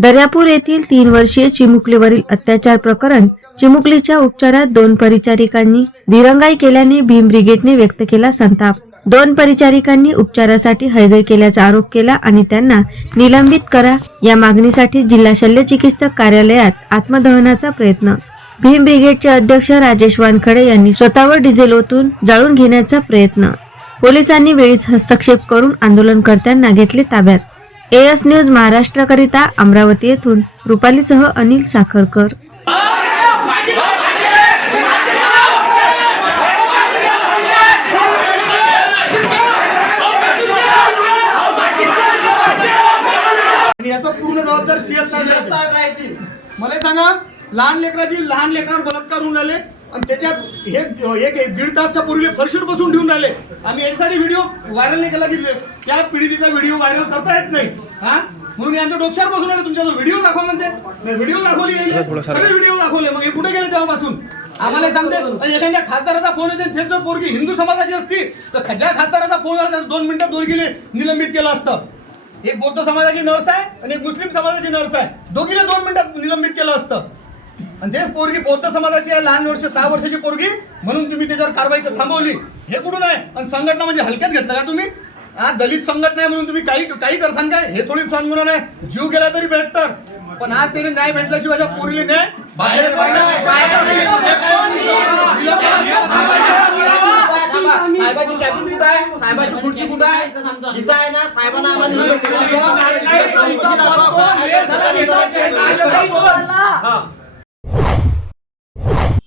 दर्यापूर येथील तीन वर्षीय चिमुकलीवरील अत्याचार प्रकरण चिमुकलीच्या उपचारात दोन परिचारिकांनी दिरंगाई केल्याने भीम ब्रिगेडने व्यक्त केला संताप. दोन परिचारिकांनी उपचारासाठी हयगय केल्याचा आरोप केला आणि त्यांना निलंबित करा या मागणीसाठी जिल्हा शल्य चिकित्सक कार्यालयात आत्मदहनाचा प्रयत्न. भीम ब्रिगेडचे अध्यक्ष राजेश वानखडे यांनी स्वतःवर डिझेल ओतून जाळून घेण्याचा प्रयत्न. पोलिसांनी वेळीच हस्तक्षेप करून आंदोलनकर्त्यांना घेतले ताब्यात. एएस न्यूज महाराष्ट्राकरिता अमरावती येथून रुपालीसह अनिल साखरकर. आणि याचा पूर्ण जबाबदार सीएस साहेब आहे. मला सांगा लहान लेकराची लहान लेकरांवर बलात्कार होऊन राहिले आणि त्याच्यात हे एक एक दीड तास त्या पूर्वीला फरशीवर बसून ठेवून राहिले. आम्ही यासाठी व्हिडिओ व्हायरल नाही केला की त्या पीडितीचा व्हिडिओ व्हायरल करता येत नाही. हा? म्हणून आमच्या डोक्यावर बसून आले तुमचा व्हिडिओ दाखव म्हणते. व्हिडिओ दाखवली सगळे व्हिडिओ दाखवले. मग हे कुठे गेले तेव्हापासून? आम्हाला सांगते. एखाद्या खासदाराचा फोन येते तेच जर पोरगी हिंदू समाजाची असती तर ज्या खासदाराचा फोन आला दोन मिनिटात दोघीले निलंबित केलं असतं. एक बौद्ध समाजाची नर्स आहे आणि एक मुस्लिम समाजाची नर्स आहे. दोघीने दोन मिनिटात निलंबित केलं असतं. आणि ते पोरगी बौद्ध समाजाची आहे लहान वर्ष सहा वर्षाची पोरगी म्हणून तुम्ही त्याच्यावर कारवाई थांबवली. हे कुठून आहे? आणि संघटना म्हणजे हलक्यात घेतलं का तुम्ही? हा दलित संघटना आहे म्हणून तुम्ही काही काही करसान काय हे थोडी सण म्हणून आहे जीव गेला तरी बेहतर पण आज त्याने न्याय भेटल्याशिवाय त्या पोरीले न्याय बाहेर- साहेबाची कॅबिन कुठं आहे साहेबाची खुर्ची कुठं आहे इथं आहे ना साहेबांना आम्हाला